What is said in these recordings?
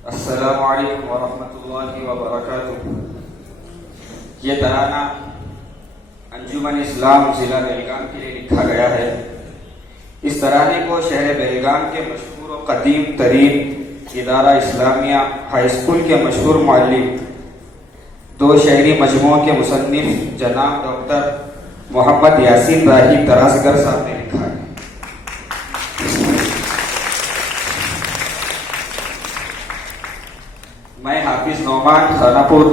अस्सलामु अलैकुम वरहमतुल्लाहि वबरकातुहू। ये तराना अंजुमन इस्लाम जिला बेलगाम के लिए लिखा गया है। इस तराने को शहर बेलगाम के मशहूर और कदीम तरीन इदारा इस्लामिया हाई स्कूल के मशहूर मुअल्लिम, दो शहरी मजमुओं के मुसन्निफ जनाब डॉक्टर मोहम्मद यासीन राही तरासगर साहब ने लिखा है। मैं हाफिज नौमान खानापुर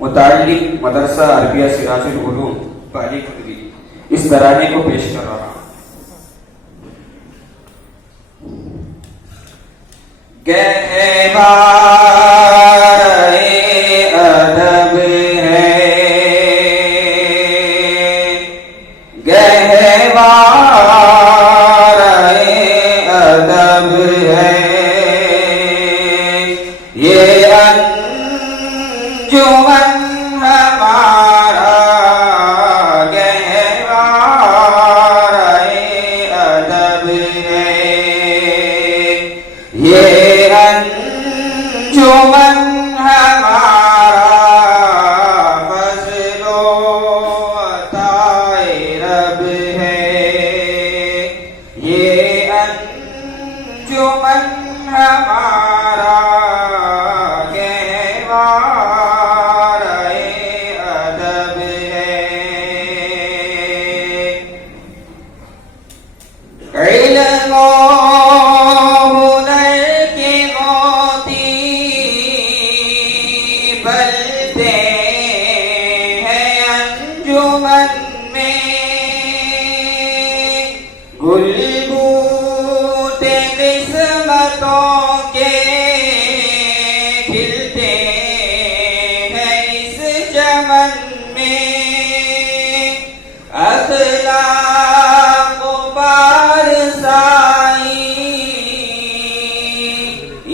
मुताल्लिम मदरसा अरबिया सिराजुल उलूम बाली खुदरी इस तराने को पेश कर रहा हूँ। अदब है, अदब है, ये अंजुमन हमारा गहवारे अदब है। ये अंजुमन हमारा फज़लो अताए रब है। ये अंजुमन हमारा बलते हैं अंजुमन में, गुल बूटे किस्मतों के खिलते हैं इस चमन में। अखलाक पारसाई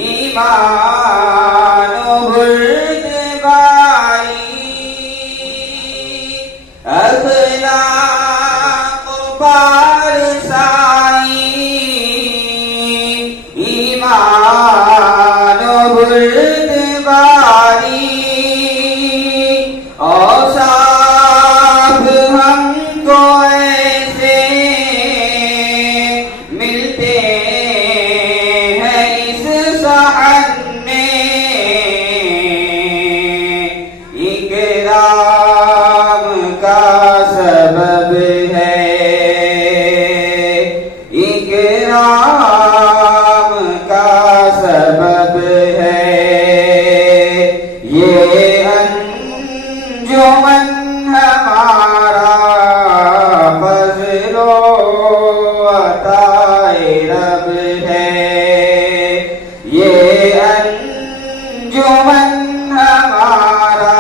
ईमान अखलाक पारसाई ईमान बुर्दबारी औसाफ हमको ऐसे मिलते हैं इस सहन में। इकराम का सबब है, इकराम का सबब है। ये अंजुमन हमारा फज़लो अताए रब है। ये अंजुमन हमारा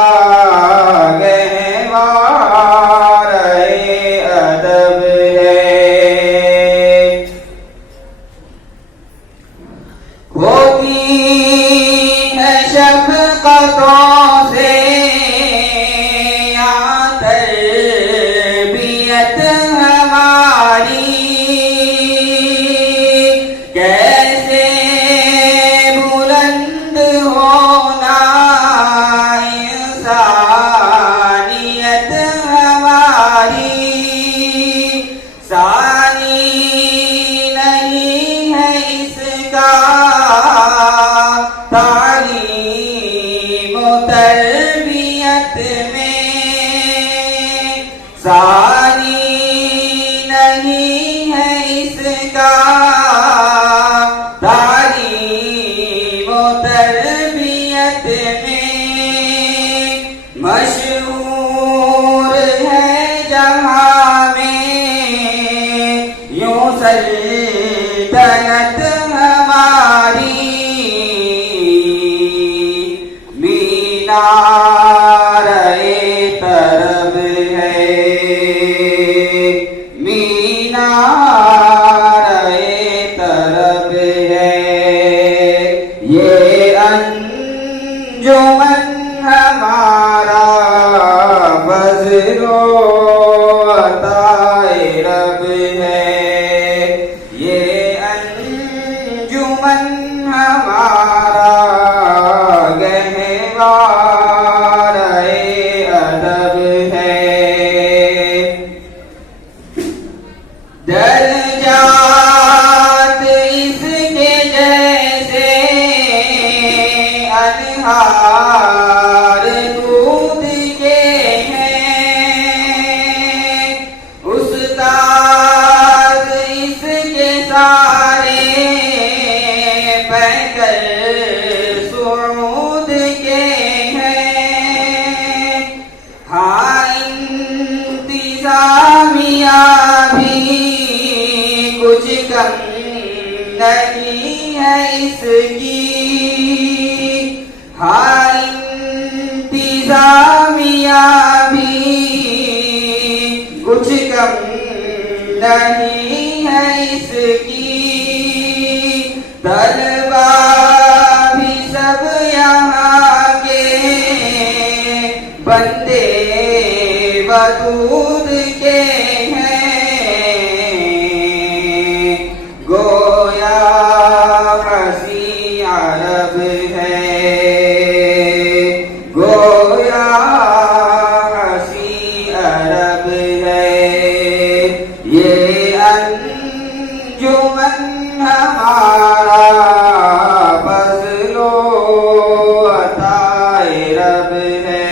अदब है। होती है शफ़क़तों से यहाँ तरबियत हमारी, कैसे बुलंद होना इंसानियत हमारी। सानी नहीं है इसका तालीम तरबियत में, सानी नहीं है इसका तालीम तरबियत में। मशहूर है जहां में यूं सल्तनत हमारी। मीनारे तरब है, मीनारे तरब है। ये अंजुमन हमारा फज़लो अताए रब है। ये अंजुमन हमारा धार दूध के हैं, उस्ताद इसके सारे पैकर सुऊद के हैं। हाँ इंतजामिया भी कुछ कम नहीं है इसकी। हाँ इंतजामिया भी कुछ कम नहीं है इसकी। तलबा भी सब यहाँ के बंदे वदूद के हैं। गोया हसी अरब है, गोया हसी अरब है। ये अंजुमन हमारा फज़लो अताए रब है।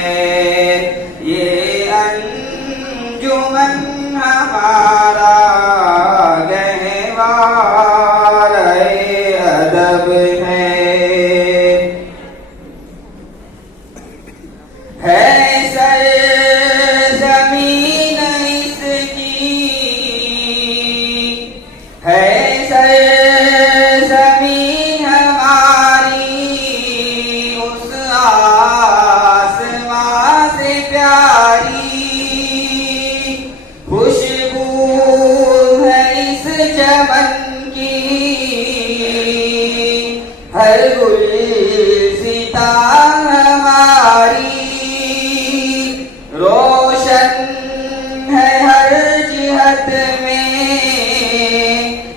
ये अंजुमन हमारा गहवार अदब है सरज़मीन इसकी, है सरज़मीन हमारी उस आसमां से प्यारी। खुशबू है इस चमन की, हर गुलसिता हमारी। रोशन है हर जिहत में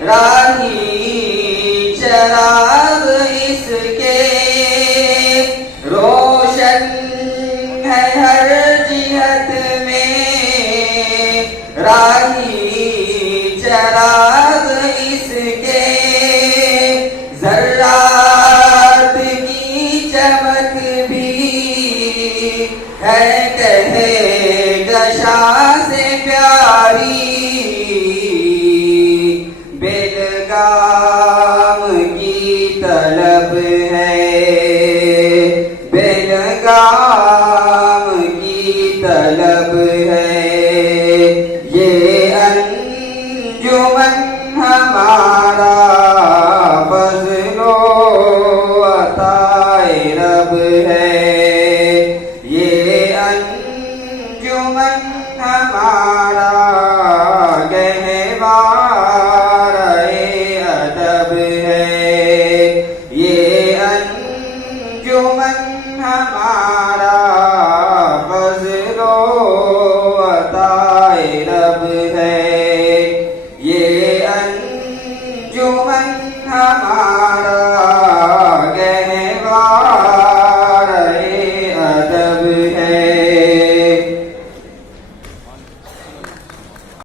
राही चराग इसके। रोशन है हर जिहत में राही चराग इसके। ज़र्रात की चमक भी है कहे गशा से प्यारी। बेलगाम की तलब है, बेलगाम की तलब है। ये अंजुमन हमारा फज़लो अताए रब है। ये अंजुमन हमारा गहवार अदब है। ये अंजुमन हमारा फज़लो अताए रब है। ये अंजुमन हमारा